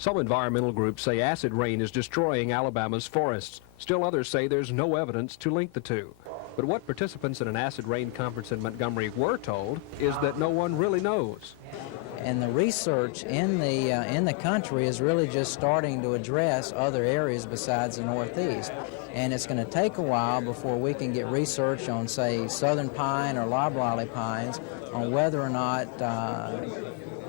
Some environmental groups say acid rain is destroying Alabama's forests. Still others say there's no evidence to link the two. But what participants in an acid rain conference in Montgomery were told is that no one really knows. And the research in the country is really just starting to address other areas besides the Northeast. And it's going to take a while before we can get research on, say, southern pine or loblolly pines on whether or not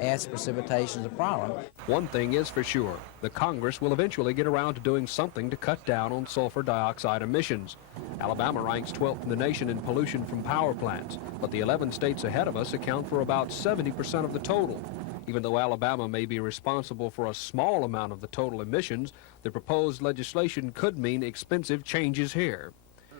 acid precipitation is a problem. One thing is for sure, the Congress will eventually get around to doing something to cut down on sulfur dioxide emissions. Alabama ranks 12th in the nation in pollution from power plants, but the 11 states ahead of us account for about 70% of the total. Even though Alabama may be responsible for a small amount of the total emissions, the proposed legislation could mean expensive changes here.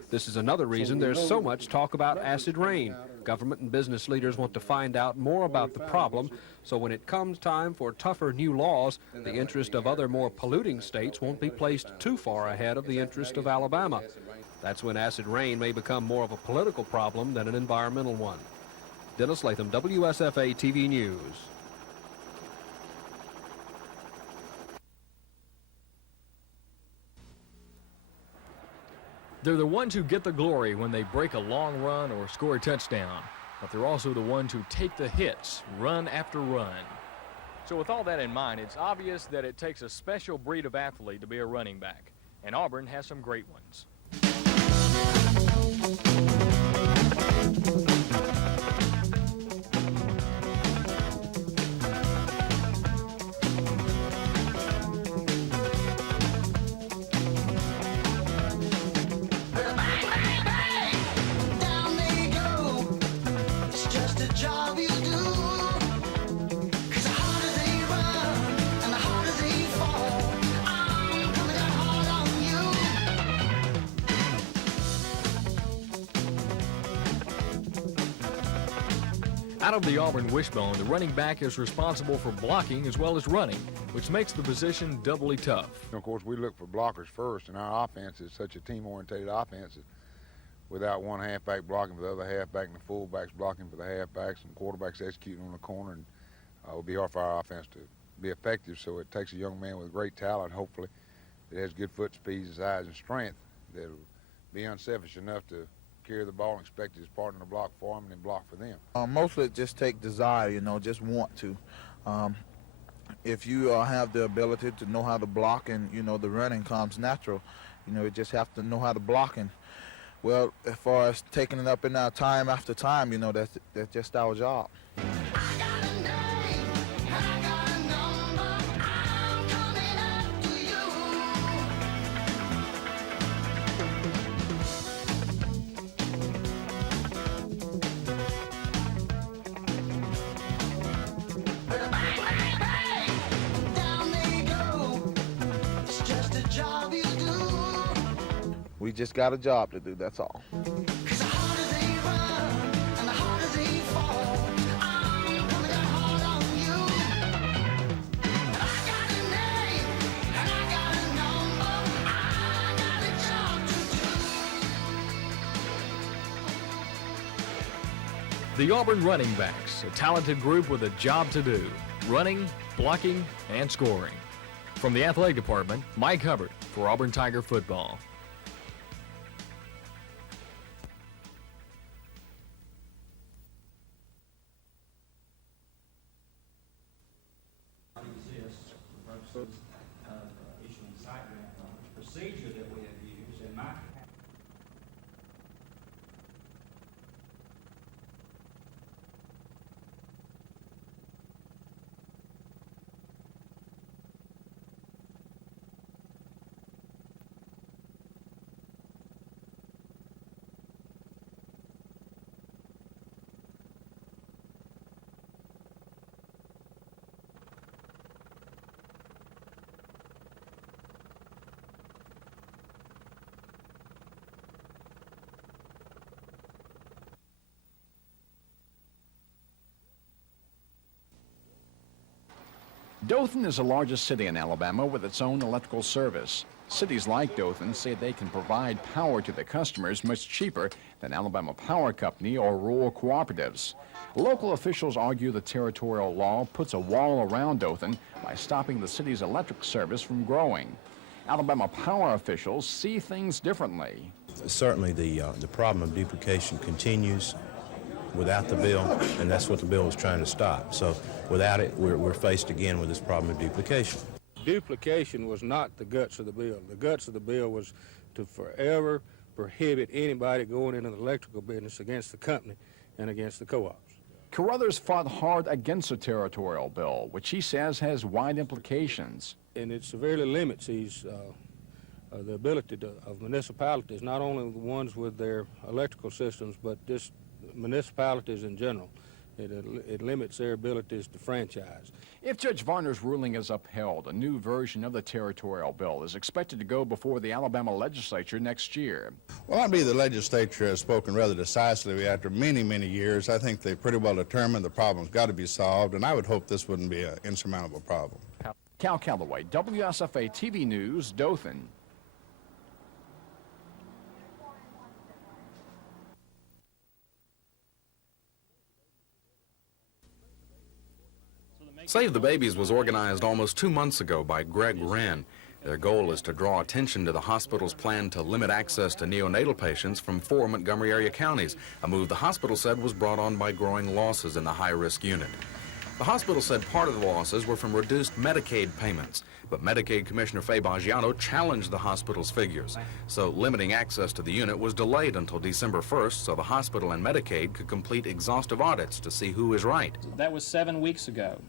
This is another reason there's so much talk about acid rain. Government and business leaders want to find out more about the problem, so when it comes time for tougher new laws, the interest of other more polluting states won't be placed too far ahead of the interest of Alabama. That's when acid rain may become more of a political problem than an environmental one. Dennis Latham, WSFA TV News. They're the ones who get the glory when they break a long run or score a touchdown, but they're also the ones who take the hits, run after run. So with all that in mind, it's obvious that it takes a special breed of athlete to be a running back, and Auburn has some great ones. Out of the Auburn wishbone, the running back is responsible for blocking as well as running, which makes the position doubly tough. Of course, we look for blockers first, and our offense is such a team-oriented offense that without one halfback blocking for the other halfback and the fullbacks blocking for the halfbacks and quarterbacks executing on the corner, and it will be hard for our offense to be effective. So it takes a young man with great talent, hopefully, that has good foot speed, size, and strength, that will be unselfish enough to carry the ball and expect his partner to block for him and then block for them. Mostly it just take desire, just want to. If you have the ability to know how to block and, the running comes natural, you just have to know how to block. And, well, as far as taking it up in our time after time, that's just our job. We just got a job to do, that's all. The Auburn running backs, a talented group with a job to do, running, blocking, and scoring. From the athletic department, Mike Hubbard for Auburn Tiger football. Procedure that we have used in my Dothan is the largest city in Alabama with its own electrical service. Cities like Dothan say they can provide power to the customers much cheaper than Alabama Power Company or rural cooperatives. Local officials argue the territorial law puts a wall around Dothan by stopping the city's electric service from growing. Alabama Power officials see things differently. Certainly the problem of duplication continues without the bill, and that's what the bill is trying to stop. So without it, we're faced again with this problem of duplication. Duplication was not the guts of the bill. The guts of the bill was to forever prohibit anybody going into the electrical business against the company and against the co-ops. Carruthers fought hard against the territorial bill, which he says has wide implications. And it severely limits the ability of municipalities, not only the ones with their electrical systems, but just municipalities in general. It limits their abilities to franchise. If Judge Varner's ruling is upheld, a new version of the territorial bill is expected to go before the Alabama legislature next year. Well, I believe the legislature has spoken rather decisively after many, many years. I think they pretty well determined the problem's got to be solved, and I would hope this wouldn't be an insurmountable problem. Cal Calloway, WSFA TV News, Dothan. Save the Babies was organized almost 2 months ago by Greg Wren. Their goal is to draw attention to the hospital's plan to limit access to neonatal patients from 4 Montgomery area counties, a move the hospital said was brought on by growing losses in the high-risk unit. The hospital said part of the losses were from reduced Medicaid payments, but Medicaid Commissioner Faye Baggiano challenged the hospital's figures. So limiting access to the unit was delayed until December 1st so the hospital and Medicaid could complete exhaustive audits to see who is right. That was 7 weeks ago.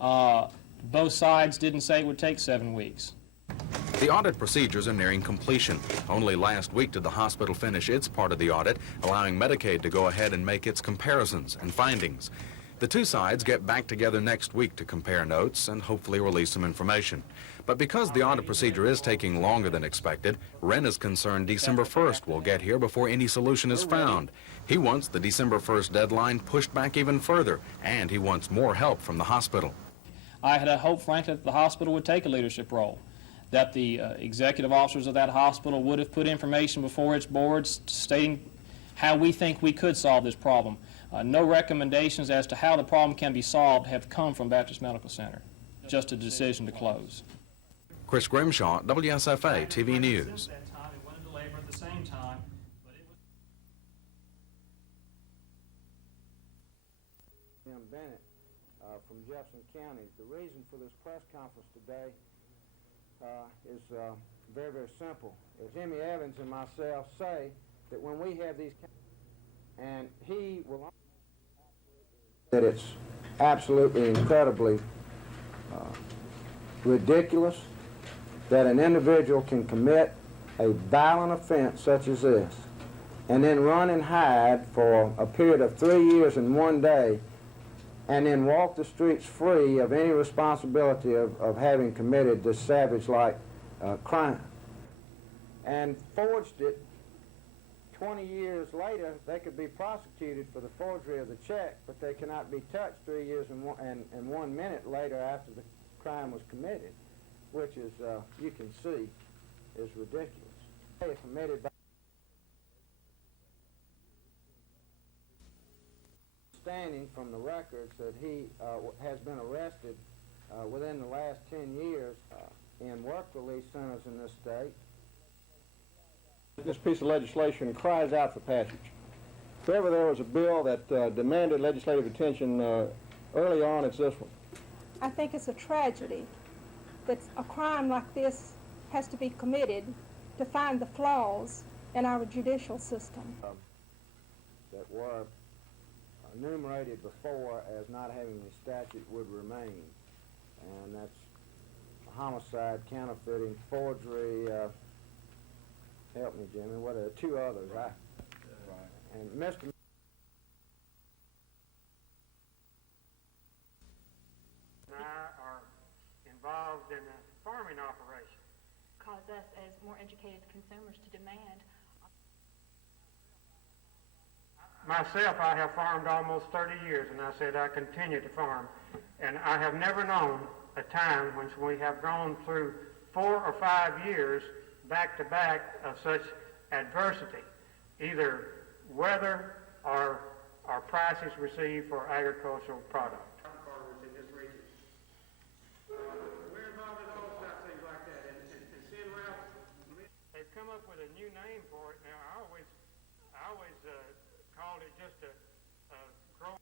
Both sides didn't say it would take 7 weeks. The audit procedures are nearing completion. Only last week did the hospital finish its part of the audit, allowing Medicaid to go ahead and make its comparisons and findings. The two sides get back together next week to compare notes and hopefully release some information. But because the audit procedure is taking longer than expected, Wren is concerned December 1st will get here before any solution is found. He wants the December 1st deadline pushed back even further, and he wants more help from the hospital. I had a hope, frankly, that the hospital would take a leadership role, that the executive officers of that hospital would have put information before its boards stating how we think we could solve this problem. No recommendations as to how the problem can be solved have come from Baptist Medical Center, just a decision to close. Chris Grimshaw, WSFA TV News. Bennett from Jefferson County. The reason for this press conference today is very, very simple. As Emmy Evans and myself say that when we have these, and he will, that it's absolutely incredibly ridiculous that an individual can commit a violent offense such as this and then run and hide for a period of 3 years and 1 day and then walk the streets free of any responsibility of having committed this savage-like crime. And forged it 20 years later, they could be prosecuted for the forgery of the check, but they cannot be touched 3 years and 1 minute later after the crime was committed, which is, you can see, is ridiculous. Committed by understanding from the records that he has been arrested within the last 10 years in work release centers in this state. This piece of legislation cries out for passage. If ever there was a bill that demanded legislative attention early on, it's this one. I think it's a tragedy that a crime like this has to be committed to find the flaws in our judicial system. That were enumerated before as not having the statute would remain, and that's homicide, counterfeiting, forgery, help me, Jimmy, what are the two others? And Mr. are involved in a farming operation. Cause us as more educated consumers to demand. Myself, I have farmed almost 30 years, and I said I continue to farm. And I have never known a time when we have gone through 4 or 5 years back to back of such adversity, either weather or prices received for agricultural product. In this region. We're involved in all sorts of things like that, and seeing Ralph. They've come up with a new name for it now. I always called it just a grow.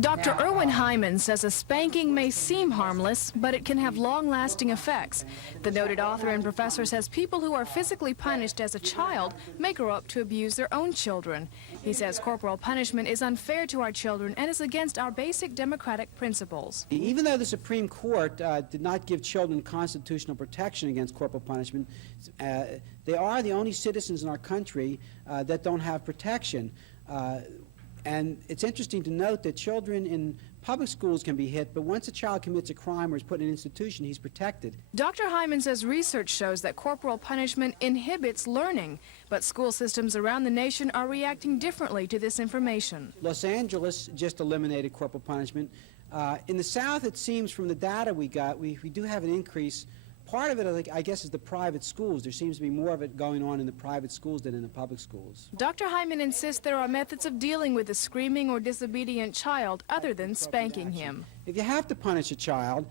Dr. Erwin Hyman says a spanking may seem harmless, but it can have long-lasting effects. The noted author and professor says people who are physically punished as a child may grow up to abuse their own children. He says corporal punishment is unfair to our children and is against our basic democratic principles. Even though the Supreme Court did not give children constitutional protection against corporal punishment, they are the only citizens in our country that don't have protection. And it's interesting to note that children in public schools can be hit, but once a child commits a crime or is put in an institution, he's protected. Dr. Hyman says research shows that corporal punishment inhibits learning, but school systems around the nation are reacting differently to this information. Los Angeles just eliminated corporal punishment. In the South, it seems from the data we got, we do have an increase. Part of it, I guess, is the private schools. There seems to be more of it going on in the private schools than in the public schools. Dr. Hyman insists there are methods of dealing with a screaming or disobedient child other than spanking him. If you have to punish a child,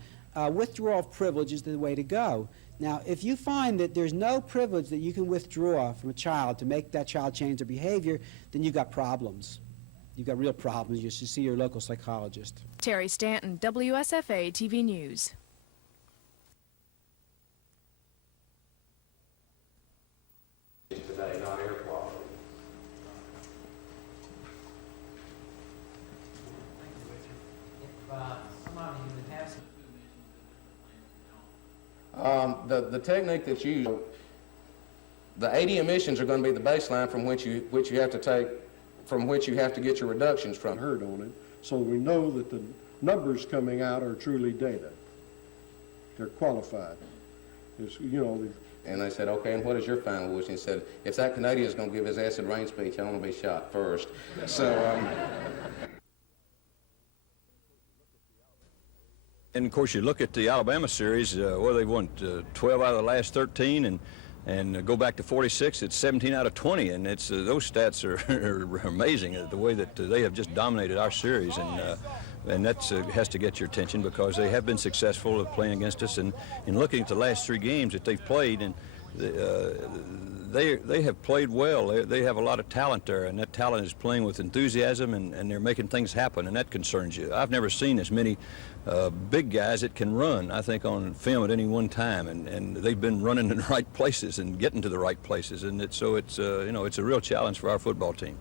withdrawal of privilege is the way to go. Now, if you find that there's no privilege that you can withdraw from a child to make that child change their behavior, then you've got problems. You've got real problems. You should see your local psychologist. Terry Stanton, WSFA TV News. Today, not air quality. The technique that's used, the 80 emissions are going to be the baseline from which you have to take, from which you have to get your reductions from. Heard on it, so we know that the numbers coming out are truly data. They're qualified. It's, you know. And they said, okay, and what is your final wish? And he said, if that Canadian's going to give his acid rain speech, I want to be shot first. So. And of course, you look at the Alabama series, where they won 12 out of the last 13, and go back to 46, it's 17 out of 20, and it's those stats are amazing. The way that they have just dominated our series, and that has to get your attention because they have been successful at playing against us. And in looking at the last 3 games that they've played, and they have played well. They have a lot of talent there, and that talent is playing with enthusiasm, and they're making things happen, and that concerns you. I've never seen as many big guys that can run, I think, on film at any one time, and they've been running in the right places and getting to the right places, and it's you know, it's a real challenge for our football team.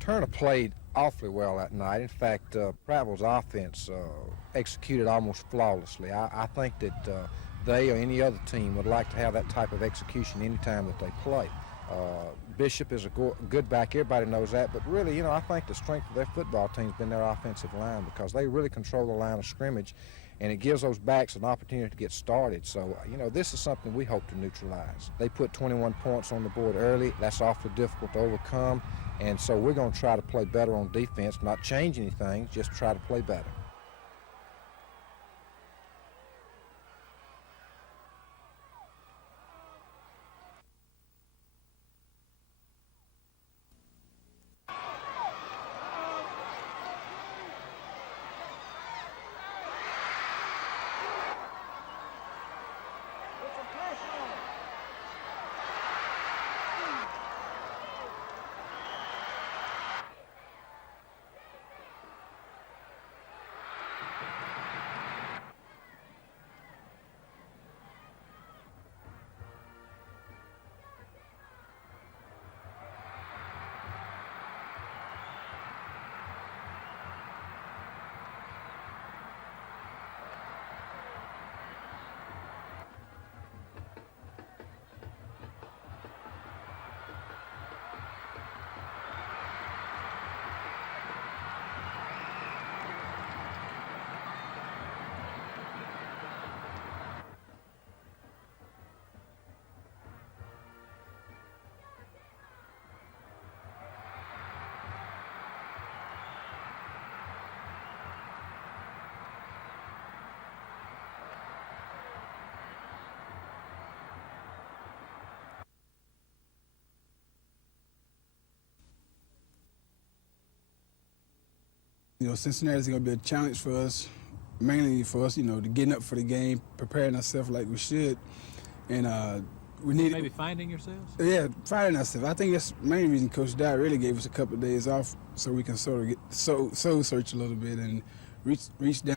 Turner played awfully well that night. In fact, Prattville's offense executed almost flawlessly. I think that they or any other team would like to have that type of execution anytime that they play. Bishop is a good back. Everybody knows that. But really, I think the strength of their football team has been their offensive line, because they really control the line of scrimmage, and it gives those backs an opportunity to get started. So, this is something we hope to neutralize. They put 21 points on the board early. That's awfully difficult to overcome. And so we're going to try to play better on defense, not change anything, just try to play better. Cincinnati's going to be a challenge for us, mainly for us, to getting up for the game, preparing ourselves like we should. And we need... Maybe finding yourselves? Yeah, finding ourselves. I think that's the main reason Coach Dye really gave us a couple of days off, so we can sort of get soul search a little bit and reach down.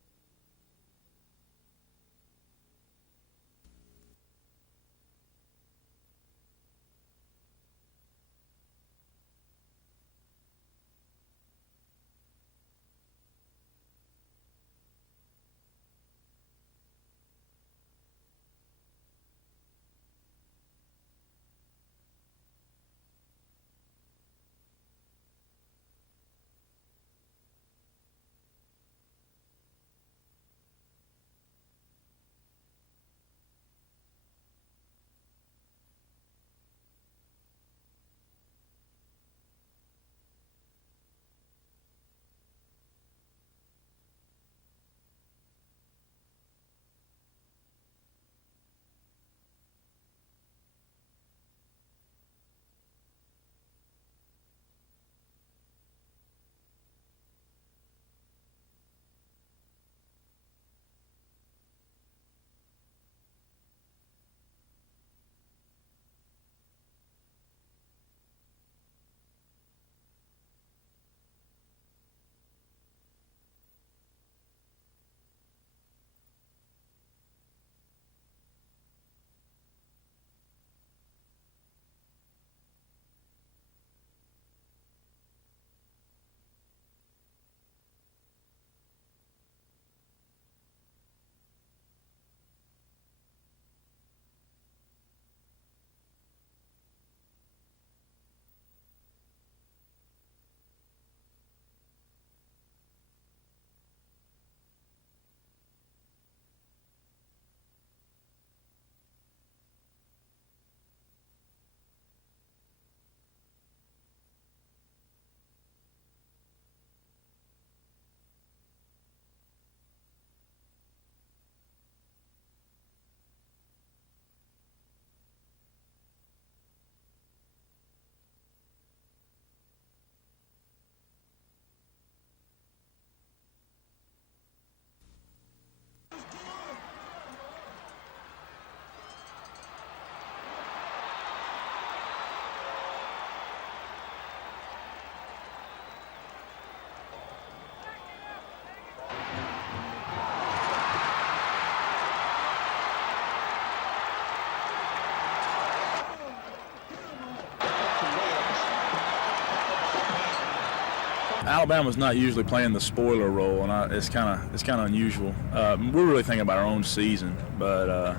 Alabama's not usually playing the spoiler role, and it's kind of unusual. We're really thinking about our own season, but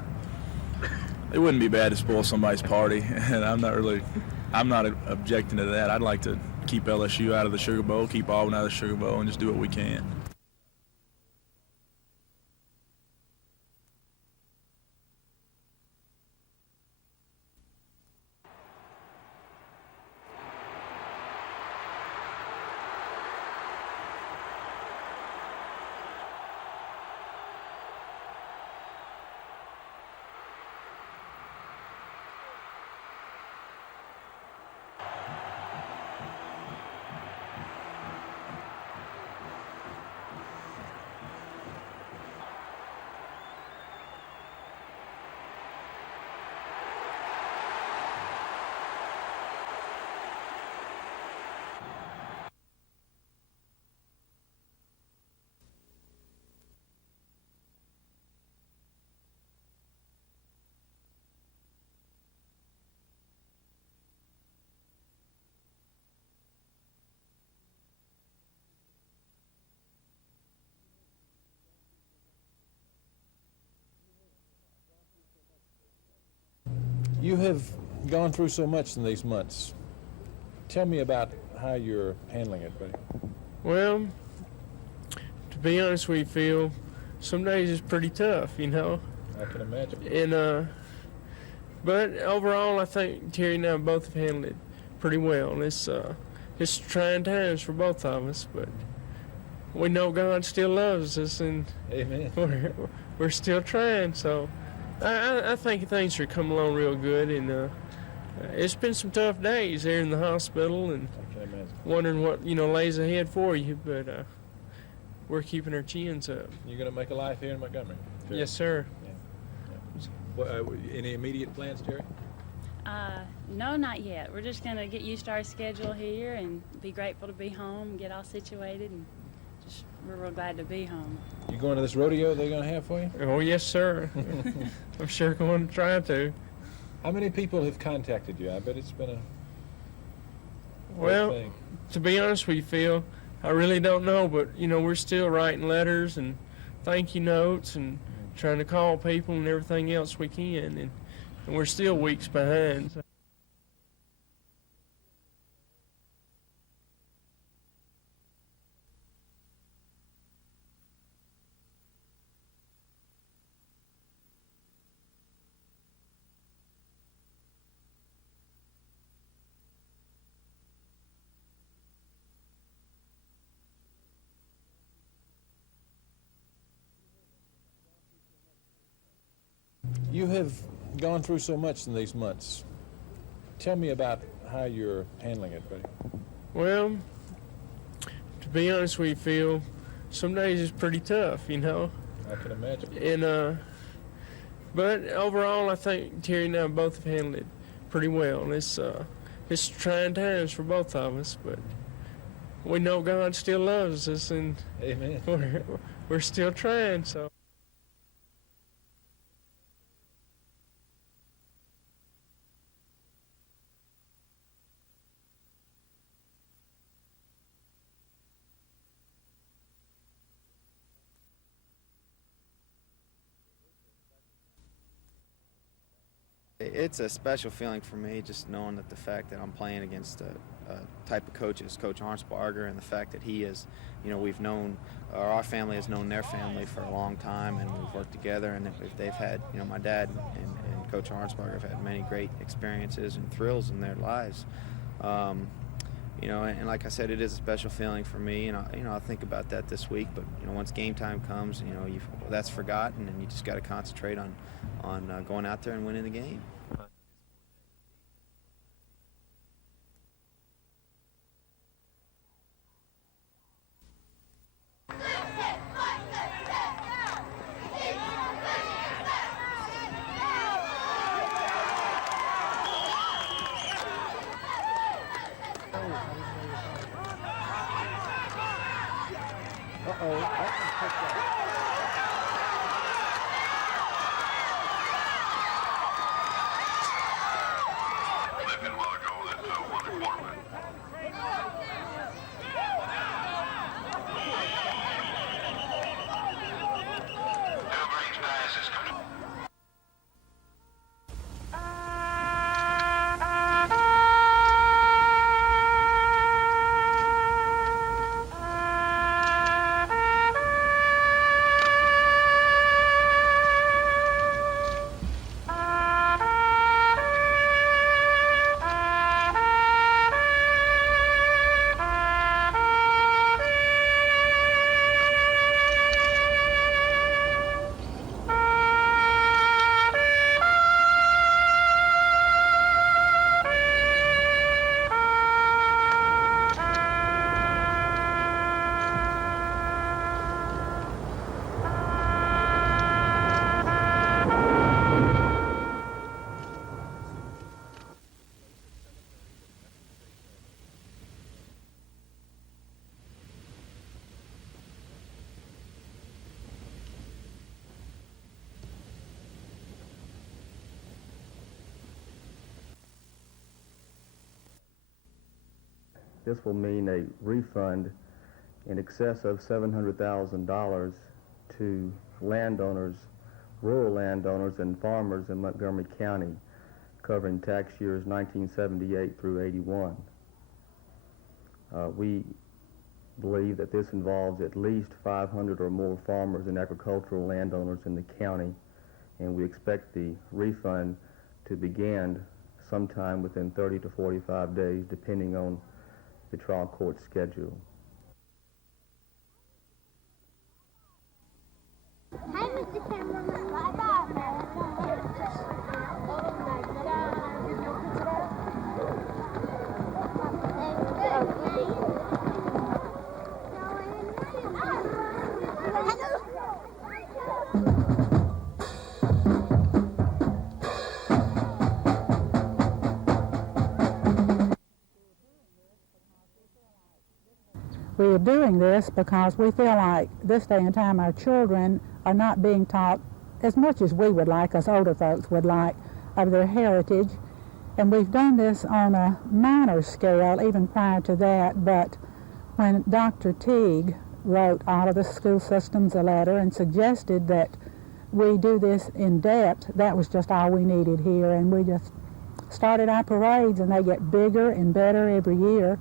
it wouldn't be bad to spoil somebody's party, and I'm not objecting to that. I'd like to keep LSU out of the Sugar Bowl, keep Auburn out of the Sugar Bowl, and just do what we can. You have gone through so much in these months. Tell me about how you're handling it, buddy. Well, to be honest with you, Phil, some days it's pretty tough, you know. I can imagine. And but overall, I think Terry and I both have handled it pretty well. It's trying times for both of us, but we know God still loves us, and amen. We're still trying. So I think things are coming along real good, and it's been some tough days there in the hospital, and wondering what lays ahead for you. But we're keeping our chins up. You're going to make a life here in Montgomery? Sure. Yes, sir. Yeah. Any immediate plans, Terry? No, not yet. We're just going to get used to our schedule here and be grateful to be home and get all situated, and we're real glad to be home. You going to this rodeo they're going to have for you? Oh, yes, sir. I'm sure going to try to. How many people have contacted you? I bet it's been a well, thing. To be honest with you, Phil, I really don't know, but we're still writing letters and thank you notes and trying to call people and everything else we can, and we're still weeks behind. So. You have gone through so much in these months. Tell me about how you're handling it, buddy. Well, to be honest with you, Phil, some days it's pretty tough, I can imagine. And but overall, I think Terry and I both have handled it pretty well. It's trying times for both of us, but we know God still loves us, and amen. We're still trying. So. It's a special feeling for me, just knowing that the fact that I'm playing against a type of coach as Coach Arnsparger, and the fact that he is, we've known, or our family has known their family for a long time, and we've worked together, and if they've had, my dad and Coach Arnsparger have had many great experiences and thrills in their lives. And like I said, it is a special feeling for me, and I think about that this week. But once game time comes, that's forgotten, and you just got to concentrate on going out there and winning the game. This will mean a refund in excess of $700,000 to landowners, rural landowners and farmers in Montgomery County, covering tax years 1978 through 81. We believe that this involves at least 500 or more farmers and agricultural landowners in the county, and we expect the refund to begin sometime within 30 to 45 days, depending on the trial court schedule. Hi, Mr. Cameraman. We are doing this because we feel like this day and time our children are not being taught as much as we would like, us older folks would like, of their heritage. And we've done this on a minor scale even prior to that, but when Dr. Teague wrote all of the school systems a letter and suggested that we do this in depth, that was just all we needed here, and we just started our parades, and they get bigger and better every year.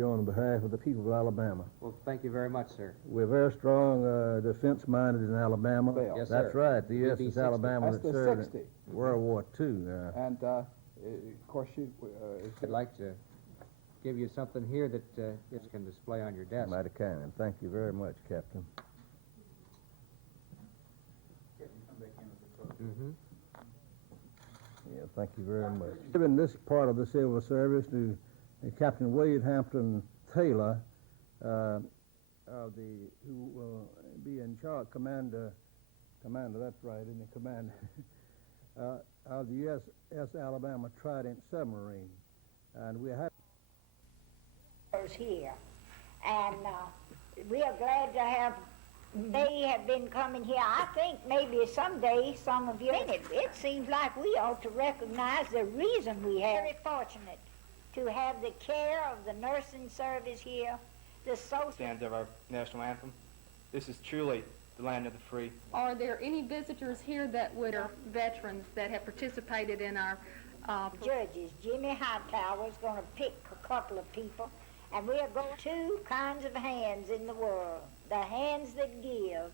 On behalf of the people of Alabama. Well, thank you very much, sir. We're very strong defense-minded in Alabama. Yes, That's sir. right. The USS Alabama That's that the served 60. in World War II. And of course, I'd like to give you something here that you can display on your desk. Mighty kind. Thank you very much, Captain. Mm-hmm. Yeah, thank you very much. Given this part of the civil service to Captain Wade Hampton Taylor, who will be in charge, commander, that's right, isn't he, commander, of the USS Alabama Trident submarine. And we have here, and we are glad to have. They have been coming here. I think maybe someday some of you. It seems like we ought to recognize the reason we have. Very fortunate to have the care of the nursing service here, the social. Stand of our national anthem. This is truly the land of the free. Are there any visitors here that are veterans that have participated in our judges? Jimmy Hightower is going to pick a couple of people, and we are going two kinds of hands in the world: the hands that give.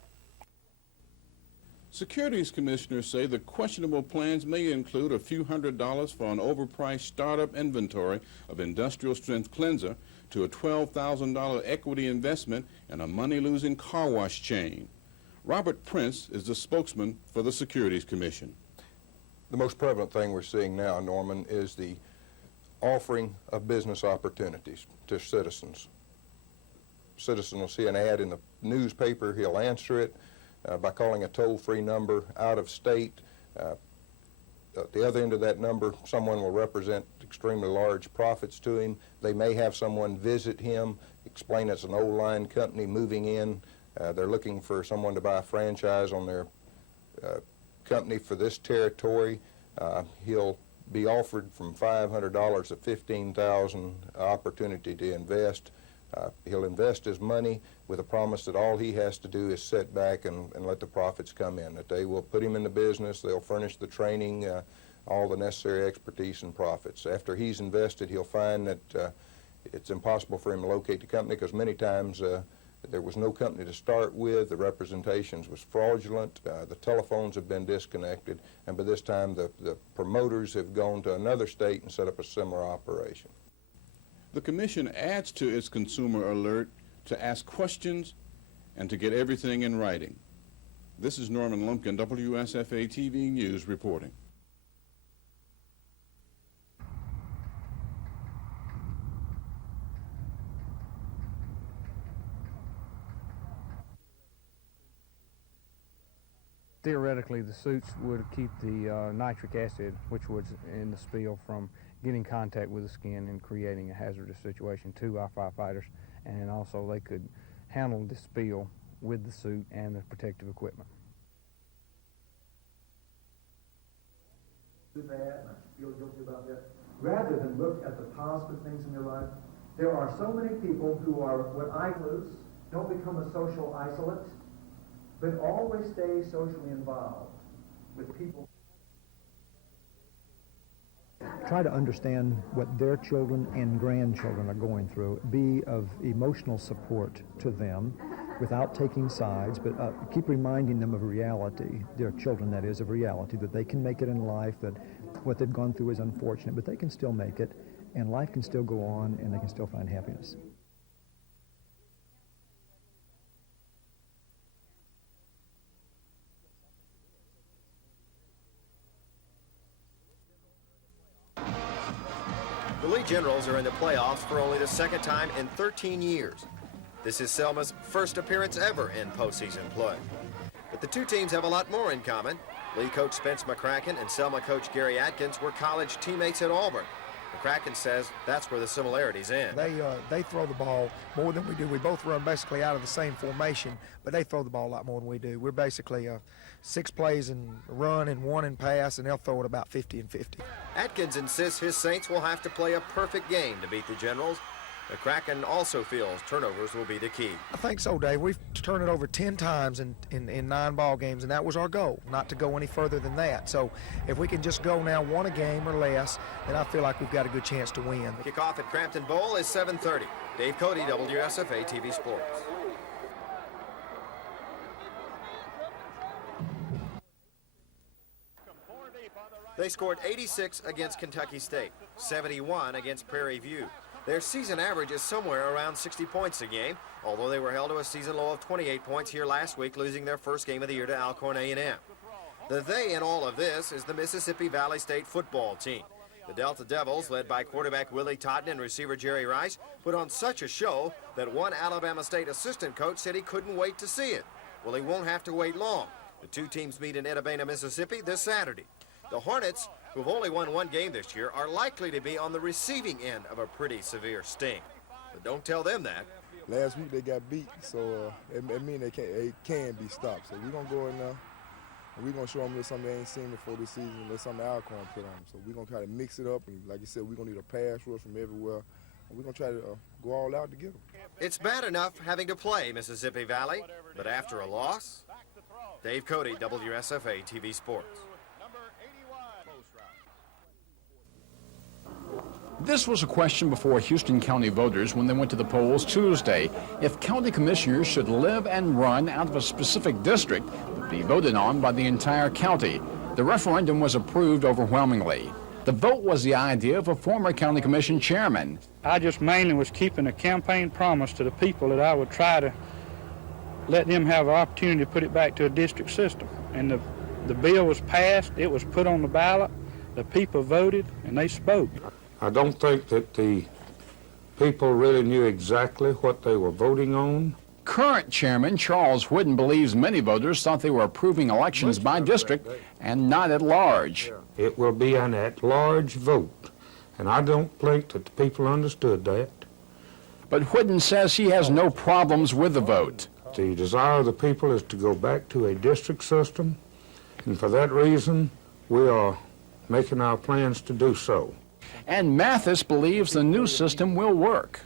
Securities commissioners say the questionable plans may include a few $100s for an overpriced startup inventory of industrial strength cleanser to a $12,000 equity investment in a money-losing car wash chain. Robert Prince is the spokesman for the Securities Commission. The most prevalent thing we're seeing now, Norman, is the offering of business opportunities to citizens. Citizen will see an ad in the newspaper, he'll answer it by calling a toll-free number out of state. At the other end of that number, someone will represent extremely large profits to him. They may have someone visit him, explain it's an old line company moving in. They're looking for someone to buy a franchise on their company for this territory. He'll be offered from $500 to $15,000 opportunity to invest. He'll invest his money with a promise that all he has to do is sit back and let the profits come in, that they will put him in the business, they'll furnish the training, all the necessary expertise and profits. After he's invested, he'll find that It's impossible for him to locate the company because many times there was no company to start with, the representations was fraudulent, the telephones have been disconnected, and by this time the promoters have gone to another state and set up a similar operation. The Commission adds to its consumer alert to ask questions and to get everything in writing. This is Norman Lumpkin, WSFA TV News reporting. Theoretically, the suits would keep the nitric acid, which was in the spill, from getting contact with the skin and creating a hazardous situation to our firefighters. And also they could handle the spill with the suit and the protective equipment. Do that, and I feel guilty about that. Rather than look at the positive things in their life, there are so many people who are what I was, don't become a social isolate, but always stay socially involved with people. Try to understand what their children and grandchildren are going through, be of emotional support to them without taking sides, but keep reminding them of reality, their children that is, of reality, that they can make it in life, that what they've gone through is unfortunate, but they can still make it, and life can still go on, and they can still find happiness. The Lee Generals are in the playoffs for only the second time in 13 years. This is Selma's first appearance ever in postseason play. But the two teams have a lot more in common. Lee coach Spence McCracken and Selma coach Gary Atkins were college teammates at Auburn. McCracken says that's where the similarities end. They throw the ball more than we do. We both run basically out of the same formation, but they throw the ball a lot more than we do. We're basically 6 plays and run and 1 and pass, and they'll throw it about 50 and 50. Atkins insists his Saints will have to play a perfect game to beat the Generals. McCracken also feels turnovers will be the key. I think so, Dave. We've turned it over 10 times in 9 ball games, and that was our goal, not to go any further than that. So if we can just go now 1 a game or less, then I feel like we've got a good chance to win. Kickoff at Crampton Bowl is 7:30. Dave Cody, WSFA TV Sports. They scored 86 against Kentucky State, 71 against Prairie View. Their season average is somewhere around 60 points a game, although they were held to a season low of 28 points here last week, losing their first game of the year to Alcorn A&M. The they in all of this is the Mississippi Valley State football team. The Delta Devils, led by quarterback Willie Totten and receiver Jerry Rice, put on such a show that one Alabama State assistant coach said he couldn't wait to see it. Well, he won't have to wait long. The two teams meet in Edabena, Mississippi this Saturday. The Hornets, who've only won 1 game this year, are likely to be on the receiving end of a pretty severe sting. But don't tell them that. Last week they got beat, so it means they can be stopped. So we're going to go in there, and we're going to show them something they ain't seen before this season, and something Alcorn put on them. So we're going to try to mix it up, and like you said, we're going to need a pass rush from everywhere, and we're going to try to go all out to get them. It's bad enough having to play Mississippi Valley, but after a loss? Dave Cody, WSFA TV Sports. This was a question before Houston County voters when they went to the polls Tuesday. If county commissioners should live and run out of a specific district that be voted on by the entire county. The referendum was approved overwhelmingly. The vote was the idea of a former county commission chairman. I just mainly was keeping a campaign promise to the people that I would try to let them have an opportunity to put it back to a district system. And the bill was passed, it was put on the ballot, the people voted, and they spoke. I don't think that the people really knew exactly what they were voting on. Current chairman Charles Whidden believes many voters thought they were approving elections by district and not at large. It will be an at-large vote, and I don't think that the people understood that. But Whidden says he has no problems with the vote. The desire of the people is to go back to a district system, and for that reason, we are making our plans to do so. And Mathis believes the new system will work.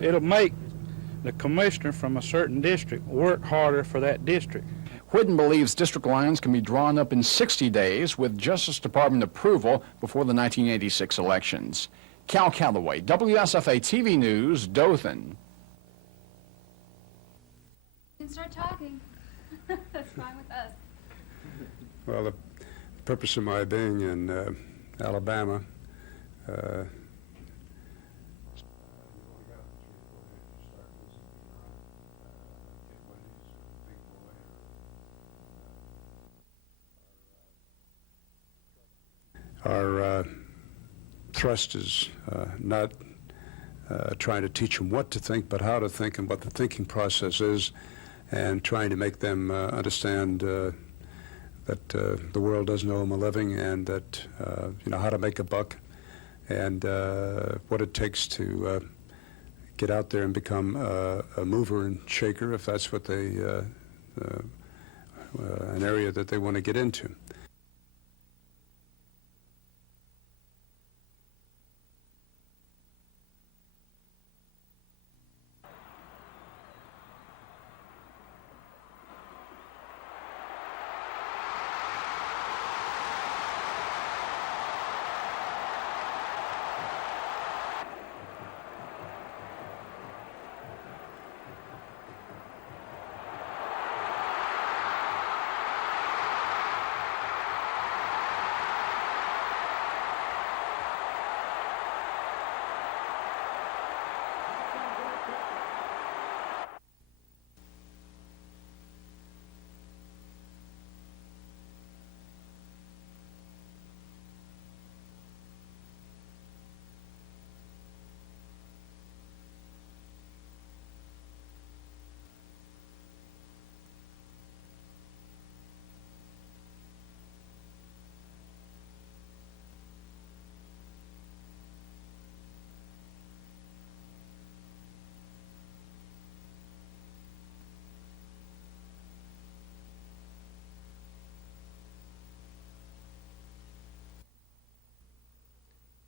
It'll make the commissioner from a certain district work harder for that district. Whidden believes district lines can be drawn up in 60 days with Justice Department approval before the 1986 elections. Cal Calloway, WSFA TV News, Dothan. You can start talking. That's fine with us. Well, the purpose of my being in Alabama our thrust is not trying to teach them what to think, but how to think and what the thinking process is, and trying to make them understand that the world doesn't owe them a living, and that how to make a buck, and what it takes to get out there and become a mover and shaker, if that's what they an area that they want to get into.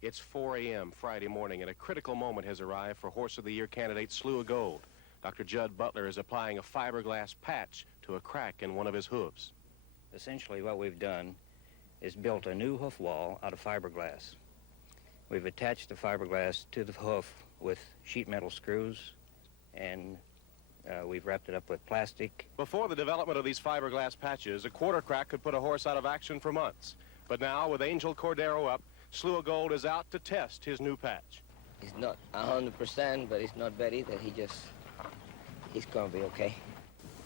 It's 4 a.m. Friday morning, and a critical moment has arrived for Horse of the Year candidate Slew of Gold. Dr. Judd Butler is applying a fiberglass patch to a crack in one of his hooves. Essentially what we've done is built a new hoof wall out of fiberglass. We've attached the fiberglass to the hoof with sheet metal screws, and we've wrapped it up with plastic. Before the development of these fiberglass patches, a quarter crack could put a horse out of action for months. But now, with Angel Cordero up, Slew of Gold is out to test his new patch. He's not 100%, but he's not Betty, that he's going to be okay.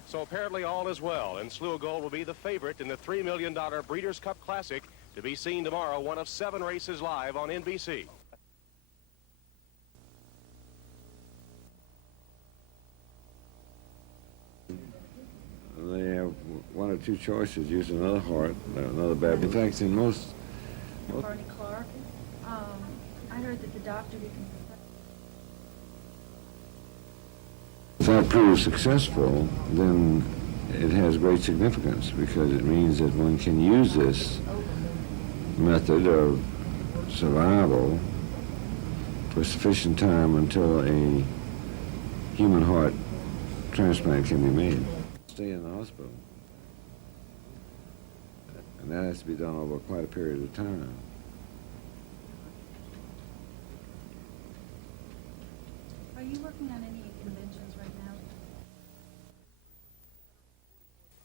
So apparently all is well, and Slew of Gold will be the favorite in the $3 million Breeders' Cup Classic, to be seen tomorrow, one of 7 races live on NBC. They have 1 or 2 choices: use another heart, another bad. In fact, in most. Barney Clark. I heard that the doctor If that proves successful, then it has great significance, because it means that one can use this method of survival for sufficient time until a human heart transplant can be made. Stay in the hospital. And that has to be done over quite a period of time. Are you working on any conventions right now?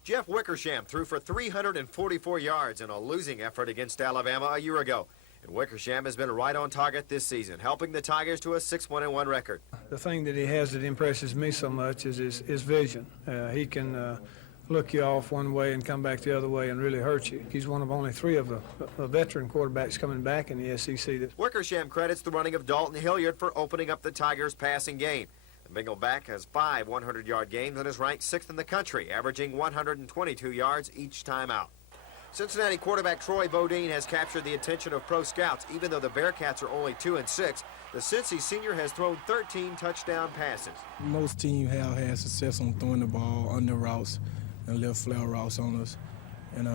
Jeff Wickersham threw for 344 yards in a losing effort against Alabama a year ago. And Wickersham has been right on target this season, helping the Tigers to a 6-1-1 record. The thing that he has that impresses me so much is his vision. He can look you off one way and come back the other way and really hurt you. He's one of only 3 of the veteran quarterbacks coming back in the SEC. Wickersham credits the running of Dalton Hilliard for opening up the Tigers' passing game. The Bengal back has 5 100-yard games and is ranked 6th in the country, averaging 122 yards each time out. Cincinnati quarterback Troy Bodine has captured the attention of pro scouts. Even though the Bearcats are only 2-6, the Cincy senior has thrown 13 touchdown passes. Most teams have had success on throwing the ball under routes and little flare routes on us. And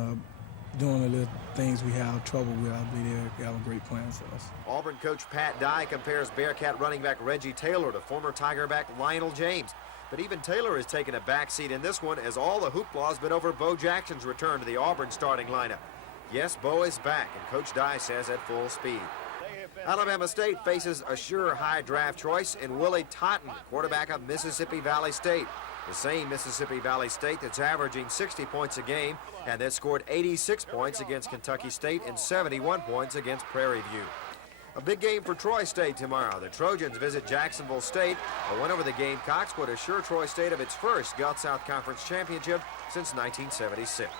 doing the little things we have trouble with, I believe they have a great plan for us. Auburn coach Pat Dye compares Bearcat running back Reggie Taylor to former Tiger back Lionel James. But even Taylor has taken a backseat in this one, as all the hoopla has been over Bo Jackson's return to the Auburn starting lineup. Yes, Bo is back, and Coach Dye says at full speed. Alabama State faces a sure high draft choice in Willie Totten, quarterback of Mississippi Valley State. The same Mississippi Valley State that's averaging 60 points a game and that scored 86 points against Kentucky State and 71 points against Prairie View. A big game for Troy State tomorrow. The Trojans visit Jacksonville State. A win over the Gamecocks would assure Troy State of its first Gulf South Conference championship since 1976.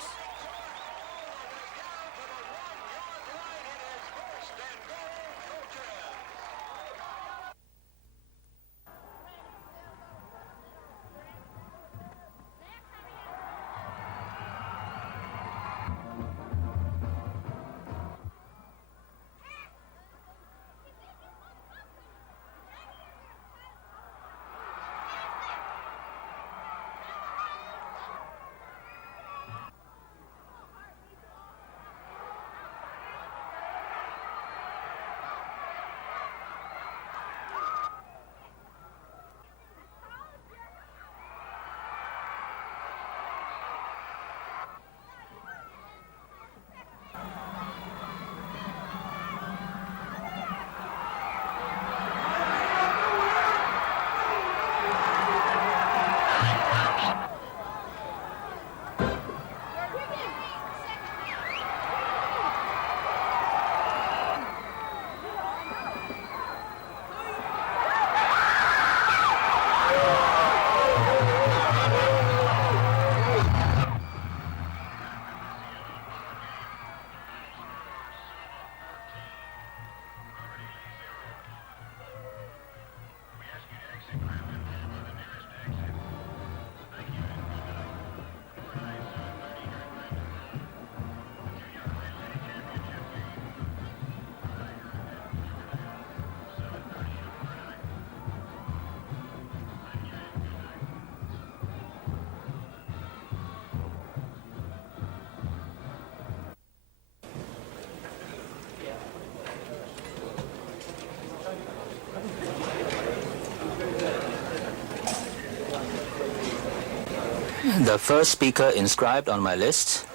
The first speaker inscribed on my list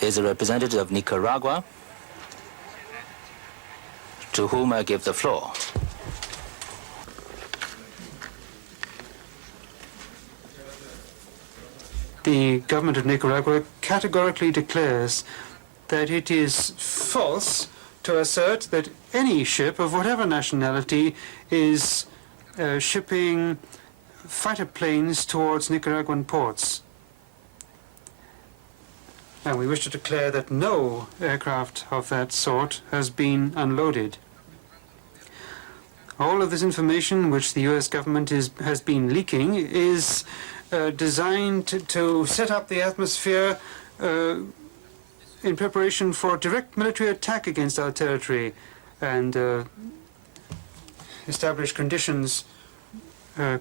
is a representative of Nicaragua, to whom I give the floor. The government of Nicaragua categorically declares that it is false to assert that any ship of whatever nationality is shipping fighter planes towards Nicaraguan ports. And we wish to declare that no aircraft of that sort has been unloaded. All of this information which the US government has been leaking is designed to set up the atmosphere in preparation for direct military attack against our territory and establish conditions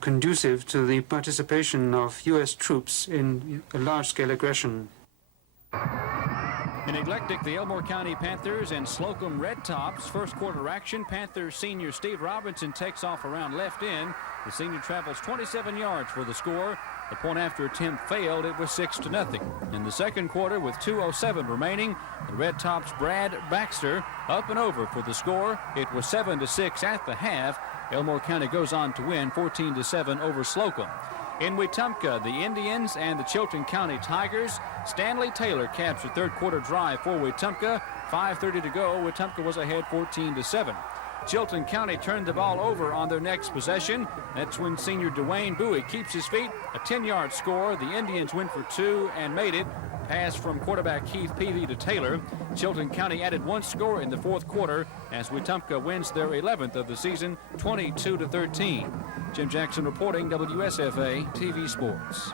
conducive to the participation of US troops in a large-scale aggression. In Eclectic, the Elmore County Panthers and Slocum Red Tops. First quarter action, Panthers senior Steve Robinson takes off around left end. The senior travels 27 yards for the score. The point after attempt failed. It was 6-0. In the second quarter, with 2:07 remaining, the Red Tops' Brad Baxter up and over for the score. It was 7-6 at the half. Elmore County goes on to win 14-7 over Slocum. In Wetumpka, the Indians and the Chilton County Tigers. Stanley Taylor captured third quarter drive for Wetumpka. 5:30 to go. Wetumpka was ahead 14-7. Chilton County turned the ball over on their next possession. That's when senior Dwayne Bowie keeps his feet. A 10-yard score. The Indians went for two and made it. Pass from quarterback Keith Peavy to Taylor. Chilton County added one score in the fourth quarter as Wetumpka wins their 11th of the season, 22-13. Jim Jackson reporting, WSFA TV Sports.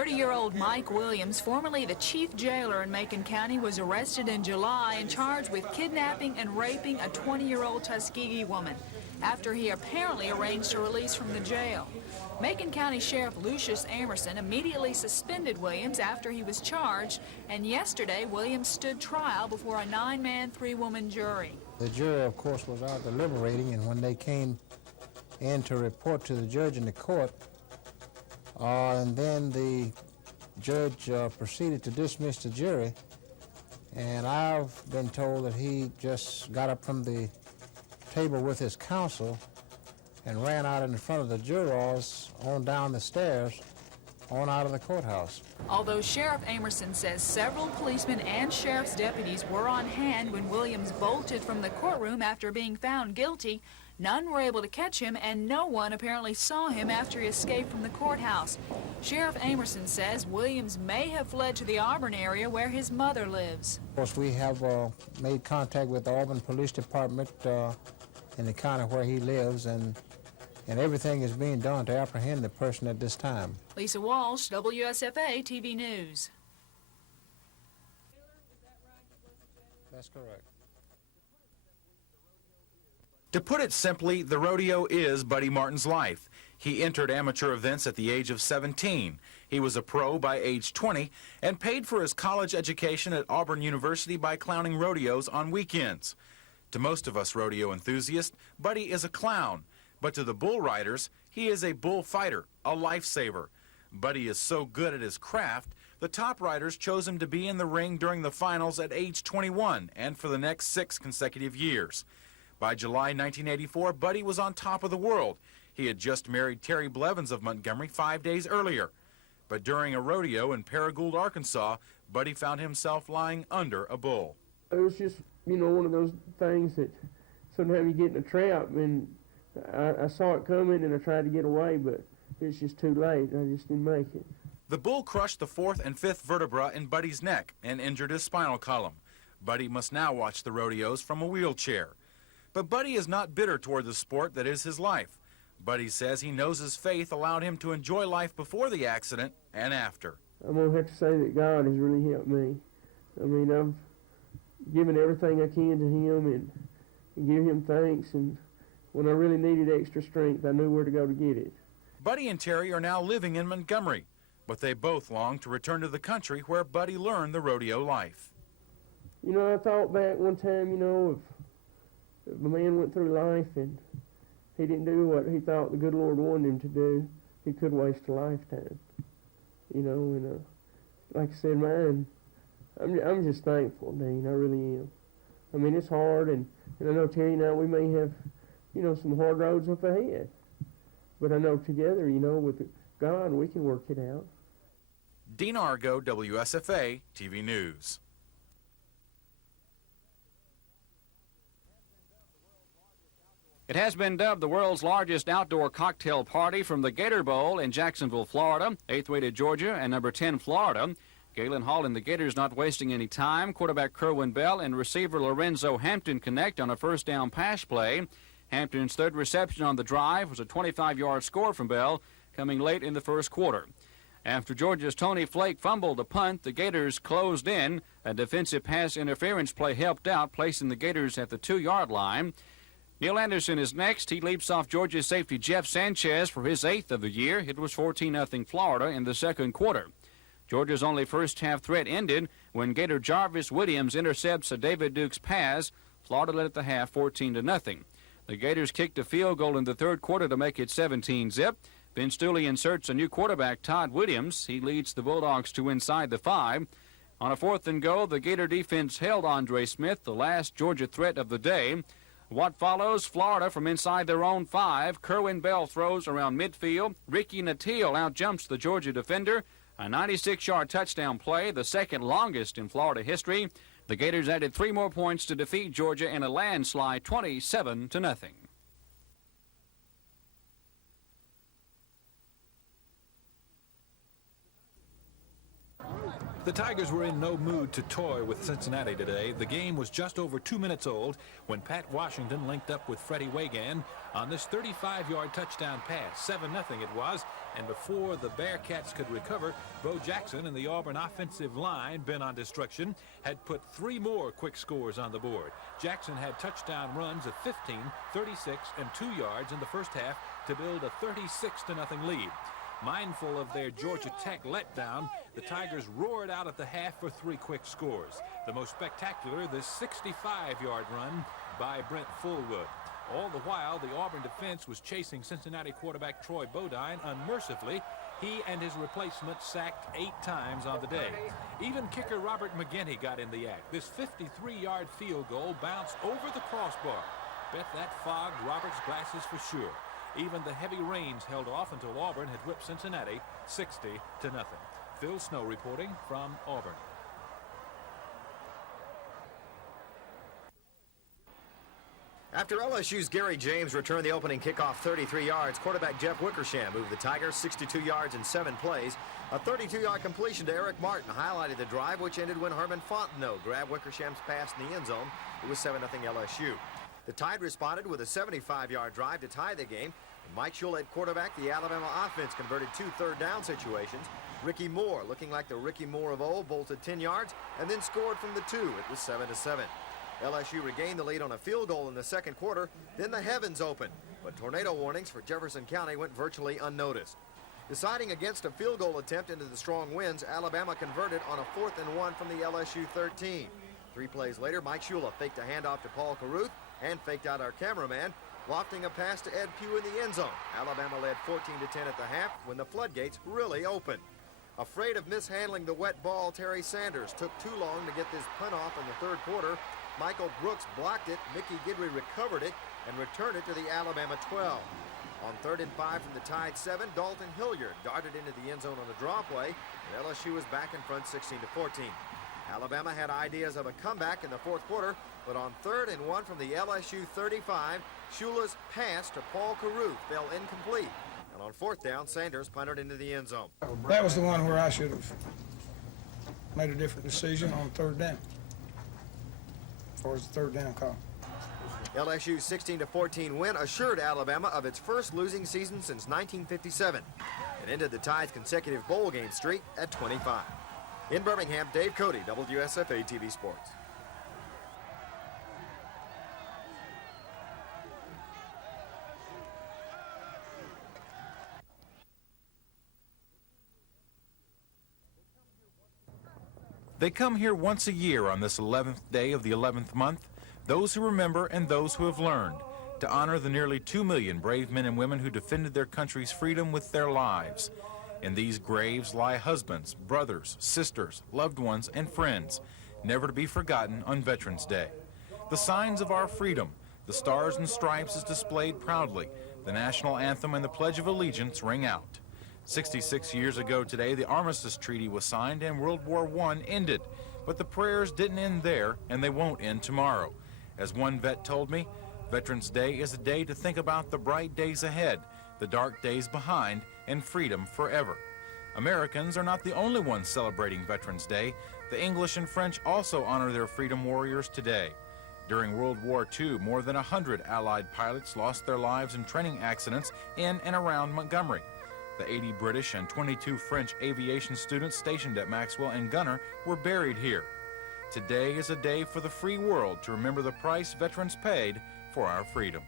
30-year-old Mike Williams, formerly the chief jailer in Macon County, was arrested in July and charged with kidnapping and raping a 20-year-old Tuskegee woman after he apparently arranged her release from the jail. Macon County Sheriff Lucius Amerson immediately suspended Williams after he was charged, and yesterday Williams stood trial before a 9-man, 3-woman jury. The jury, of course, was out deliberating, and when they came in to report to the judge in the court, and then the judge proceeded to dismiss the jury, and I've been told that he just got up from the table with his counsel and ran out in front of the jurors on down the stairs on out of the courthouse. Although Sheriff Amerson says several policemen and sheriff's deputies were on hand when Williams bolted from the courtroom after being found guilty, none were able to catch him, and no one apparently saw him after he escaped from the courthouse. Sheriff Amerson says Williams may have fled to the Auburn area where his mother lives. Of course, we have made contact with the Auburn Police Department in the county where he lives, and everything is being done to apprehend the person at this time. Lisa Walsh, WSFA TV News. That's correct. To put it simply, the rodeo is Buddy Martin's life. He entered amateur events at the age of 17. He was a pro by age 20 and paid for his college education at Auburn University by clowning rodeos on weekends. To most of us rodeo enthusiasts, Buddy is a clown. But to the bull riders, he is a bullfighter, a lifesaver. Buddy is so good at his craft, the top riders chose him to be in the ring during the finals at age 21 and for the next 6 consecutive years. By July 1984, Buddy was on top of the world. He had just married Terry Blevins of Montgomery 5 days earlier. But during a rodeo in Paragould, Arkansas, Buddy found himself lying under a bull. It was just, one of those things that sometimes you get in a trap, and I saw it coming and I tried to get away, but it's just too late. I just didn't make it. The bull crushed the 4th and 5th vertebra in Buddy's neck and injured his spinal column. Buddy must now watch the rodeos from a wheelchair. But Buddy is not bitter toward the sport that is his life. Buddy says he knows his faith allowed him to enjoy life before the accident and after. I'm going to have to say that God has really helped me. I've given everything I can to him and give him thanks, and when I really needed extra strength, I knew where to go to get it. Buddy and Terry are now living in Montgomery, but they both long to return to the country where Buddy learned the rodeo life. I thought back one time, if a man went through life and he didn't do what he thought the good Lord wanted him to do, he could waste a lifetime. Like I said, man, I'm just thankful, Dean, I really am. It's hard, and I know Terry and I, we may have, some hard roads up ahead. But I know together, with God, we can work it out. Dean Argo, WSFA TV News. It has been dubbed the world's largest outdoor cocktail party from the Gator Bowl in Jacksonville, Florida, 8th-rated Georgia, and number 10 Florida. Galen Hall and the Gators not wasting any time. Quarterback Kerwin Bell and receiver Lorenzo Hampton connect on a first down pass play. Hampton's third reception on the drive was a 25-yard score from Bell, coming late in the first quarter. After Georgia's Tony Flake fumbled the punt, the Gators closed in. A defensive pass interference play helped out, placing the Gators at the 2-yard line. Neil Anderson is next. He leaps off Georgia's safety Jeff Sanchez for his 8th of the year. It was 14-0 Florida in the second quarter. Georgia's only first-half threat ended when Gator Jarvis Williams intercepts a David Dukes pass. Florida led at the half 14-0. The Gators kicked a field goal in the third quarter to make it 17-0. Ben Stooley inserts a new quarterback, Todd Williams. He leads the Bulldogs to inside the 5. On a 4th and goal, the Gator defense held Andre Smith, the last Georgia threat of the day. What follows? Florida from inside their own 5. Kerwin Bell throws around midfield. Ricky Natil outjumps the Georgia defender. A 96-yard touchdown play, the second longest in Florida history. The Gators added 3 more points to defeat Georgia in a landslide 27-0. The Tigers were in no mood to toy with Cincinnati today. The game was just over 2 minutes old when Pat Washington linked up with Freddie Wagan on this 35-yard touchdown pass. 7-0 it was And before the Bearcats could recover, Bo Jackson and the Auburn offensive line, bent on destruction, had put 3 more quick scores on the board. Jackson had touchdown runs of 15, 36, and 2 yards in the first half to build a 36-0 lead. Mindful of their Georgia Tech letdown, the Tigers roared out at the half for 3 quick scores. The most spectacular, the 65-yard run by Brent Fullwood. All the while, the Auburn defense was chasing Cincinnati quarterback Troy Bodine unmercifully. He and his replacement sacked 8 times on the day. Even kicker Robert McGinney got in the act. This 53-yard field goal bounced over the crossbar. Bet that fogged Robert's glasses for sure. Even the heavy rains held off until Auburn had whipped Cincinnati 60-0. Phil Snow reporting from Auburn. After LSU's Gary James returned the opening kickoff 33 yards, quarterback Jeff Wickersham moved the Tigers 62 yards in 7 plays. A 32-yard completion to Eric Martin highlighted the drive, which ended when Herman Fontenot grabbed Wickersham's pass in the end zone. It was 7-0 LSU. The Tide responded with a 75-yard drive to tie the game. Mike Shula at quarterback, the Alabama offense converted 2 third-down situations. Ricky Moore, looking like the Ricky Moore of old, bolted 10 yards and then scored from the 2. It was 7-7. LSU regained the lead on a field goal in the second quarter. Then the heavens opened, but tornado warnings for Jefferson County went virtually unnoticed. Deciding against a field goal attempt into the strong winds, Alabama converted on a 4th and 1 from the LSU 13. 3 plays later, Mike Shula faked a handoff to Paul Carruth and faked out our cameraman, lofting a pass to Ed Pugh in the end zone. Alabama led 14-10 at the half when the floodgates really opened. Afraid of mishandling the wet ball, Terry Sanders took too long to get this punt off in the 3rd quarter. Michael Brooks blocked it, Mickey Guidry recovered it, and returned it to the Alabama 12. On 3rd and 5 from the Tide 7, Dalton Hilliard darted into the end zone on a draw play, and LSU was back in front 16-14. Alabama had ideas of a comeback in the 4th quarter, but on 3rd and 1 from the LSU 35, Shula's pass to Paul Carruth fell incomplete. And on 4th down, Sanders punted into the end zone. That was the one where I should have made a different decision on 3rd down. As far as the 3rd down call. LSU's 16-14 win assured Alabama of its first losing season since 1957. It ended the Tide's consecutive bowl game streak at 25. In Birmingham, Dave Cody, WSFA TV Sports. They come here once a year on this 11th day of the 11th month, those who remember and those who have learned, to honor the nearly 2 million brave men and women who defended their country's freedom with their lives. In these graves lie husbands, brothers, sisters, loved ones, and friends, never to be forgotten on Veterans Day. The signs of our freedom, the stars and stripes is displayed proudly. The national anthem and the Pledge of Allegiance ring out. 66 years ago today, the Armistice Treaty was signed and World War I ended. But the prayers didn't end there, and they won't end tomorrow. As one vet told me, Veterans Day is a day to think about the bright days ahead, the dark days behind, and freedom forever. Americans are not the only ones celebrating Veterans Day. The English and French also honor their freedom warriors today. During World War II, more than 100 Allied pilots lost their lives in training accidents in and around Montgomery. The 80 British and 22 French aviation students stationed at Maxwell and Gunner were buried here. Today is a day for the free world to remember the price veterans paid for our freedom.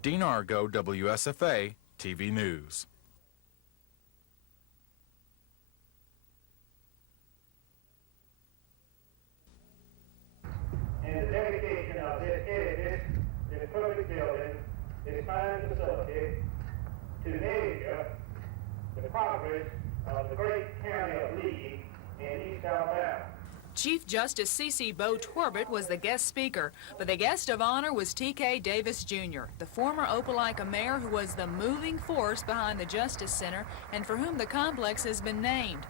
Dean Argo, WSFA TV News. And the dedication of this edifice, this public building, this fine facility, to measure the progress of the great county of Lee in East Alabama. Chief Justice C.C. Bo Torbett was the guest speaker, but the guest of honor was T.K. Davis Jr., the former Opelika mayor who was the moving force behind the Justice Center and for whom the complex has been named.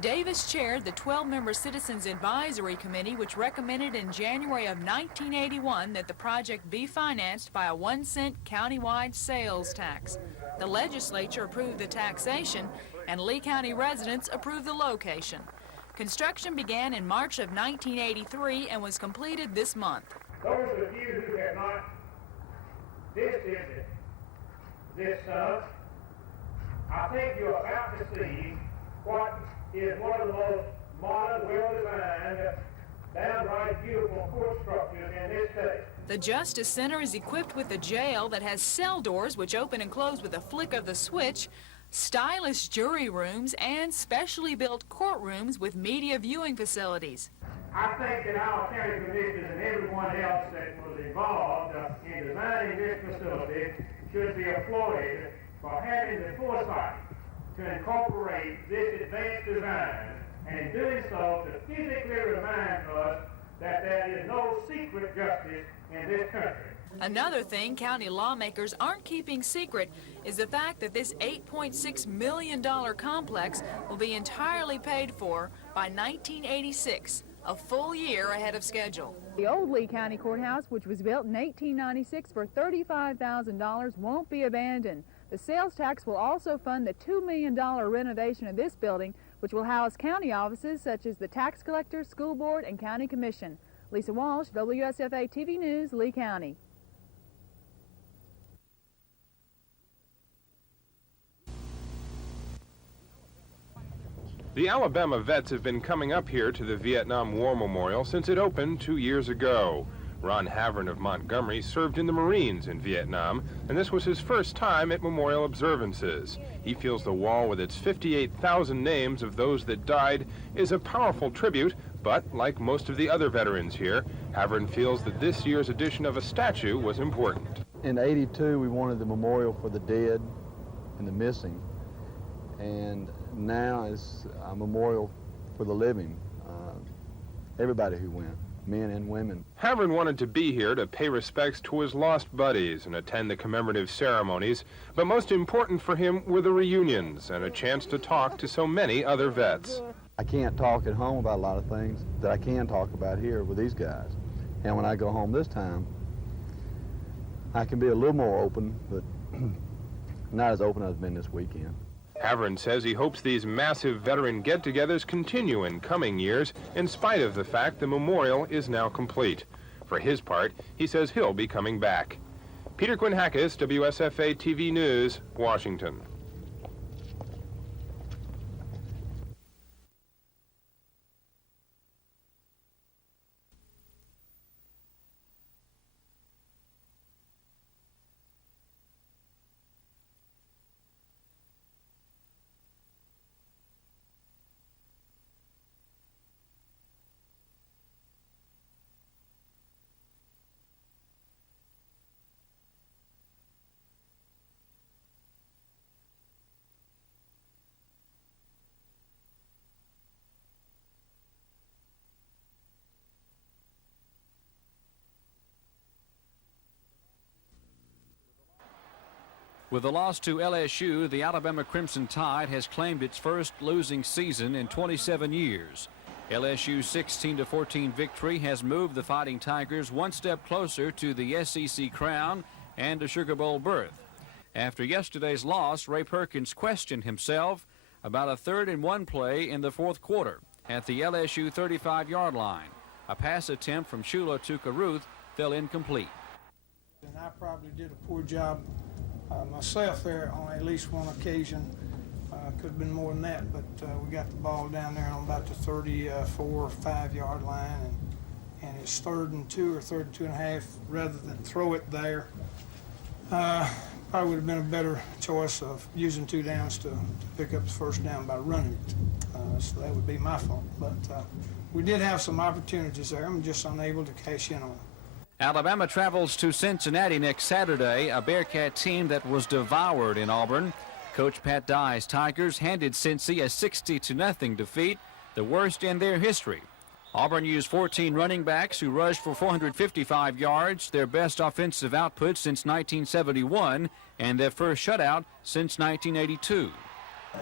Davis chaired the 12-member Citizens Advisory Committee, which recommended in January of 1981 that the project be financed by a 1-cent countywide sales tax. The legislature approved the taxation, and Lee County residents approved the location. Construction began in March of 1983 and was completed this month. Those of you who have not visited this stuff, I think you're about to see what is one of the most modern, well-designed, downright beautiful court structures in this state. The Justice Center is equipped with a jail that has cell doors which open and close with a flick of the switch, stylish jury rooms, and specially built courtrooms with media viewing facilities. I think that our county commissioners and everyone else that was involved in designing this facility should be applauded for having the foresight to incorporate this advanced design, and in doing so to physically remind us that there is no secret justice in this country. Another thing county lawmakers aren't keeping secret is the fact that this $8.6 million complex will be entirely paid for by 1986, a full year ahead of schedule. The old Lee County Courthouse, which was built in 1896 for $35,000, won't be abandoned. The sales tax will also fund the $2 million renovation of this building, which will house county offices such as the tax collector, school board, and county commission. Lisa Walsh, WSFA TV News, Lee County. The Alabama vets have been coming up here to the Vietnam War Memorial since it opened 2 years ago. Ron Havern of Montgomery served in the Marines in Vietnam, and this was his first time at memorial observances. He feels the wall with its 58,000 names of those that died is a powerful tribute, but like most of the other veterans here, Havern feels that this year's edition of a statue was important. In '82, we wanted the memorial for the dead and the missing, and now it's a memorial for the living, everybody who went, men and women. Havern wanted to be here to pay respects to his lost buddies and attend the commemorative ceremonies, but most important for him were the reunions and a chance to talk to so many other vets. I can't talk at home about a lot of things that I can talk about here with these guys. And when I go home this time, I can be a little more open, but not as open as I've been this weekend. Havern says he hopes these massive veteran get-togethers continue in coming years, in spite of the fact the memorial is now complete. For his part, he says he'll be coming back. Peter Quinn Hackus, WSFA TV News, Washington. With the loss to LSU, the Alabama Crimson Tide has claimed its first losing season in 27 years. LSU's 16-14 victory has moved the Fighting Tigers one step closer to the SEC crown and a Sugar Bowl berth. After yesterday's loss, Ray Perkins questioned himself about a 3rd-and-1 play in the fourth quarter at the LSU 35-yard line. A pass attempt from Shula to Caruth fell incomplete. And I probably did a poor job myself there on at least one occasion. Could have been more than that, but we got the ball down there on about the 34 or 5-yard line, and it's 3rd and 2 or 3rd and 2.5 rather than throw it there. Probably would have been a better choice of using 2 downs to pick up the first down by running it. So that would be my fault. But we did have some opportunities there. I'm just unable to cash in on them. Alabama travels to Cincinnati next Saturday, a Bearcat team that was devoured in Auburn. Coach Pat Dye's Tigers handed Cincy a 60-0 defeat, the worst in their history. Auburn used 14 running backs who rushed for 455 yards, their best offensive output since 1971, and their first shutout since 1982.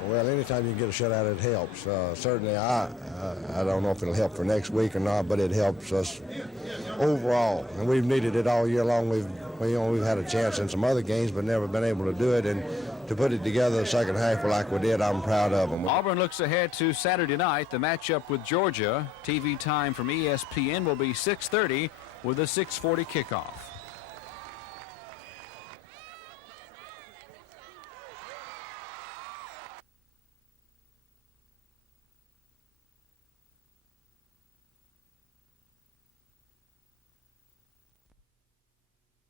Well, anytime you get a shutout, it helps. Certainly, I don't know if it'll help for next week or not, but it helps us overall. And we've needed it all year long. We've had a chance in some other games, but never been able to do it. And to put it together the second half like we did, I'm proud of them. Auburn looks ahead to Saturday night, the matchup with Georgia. TV time from ESPN will be 6:30 with a 6:40 kickoff.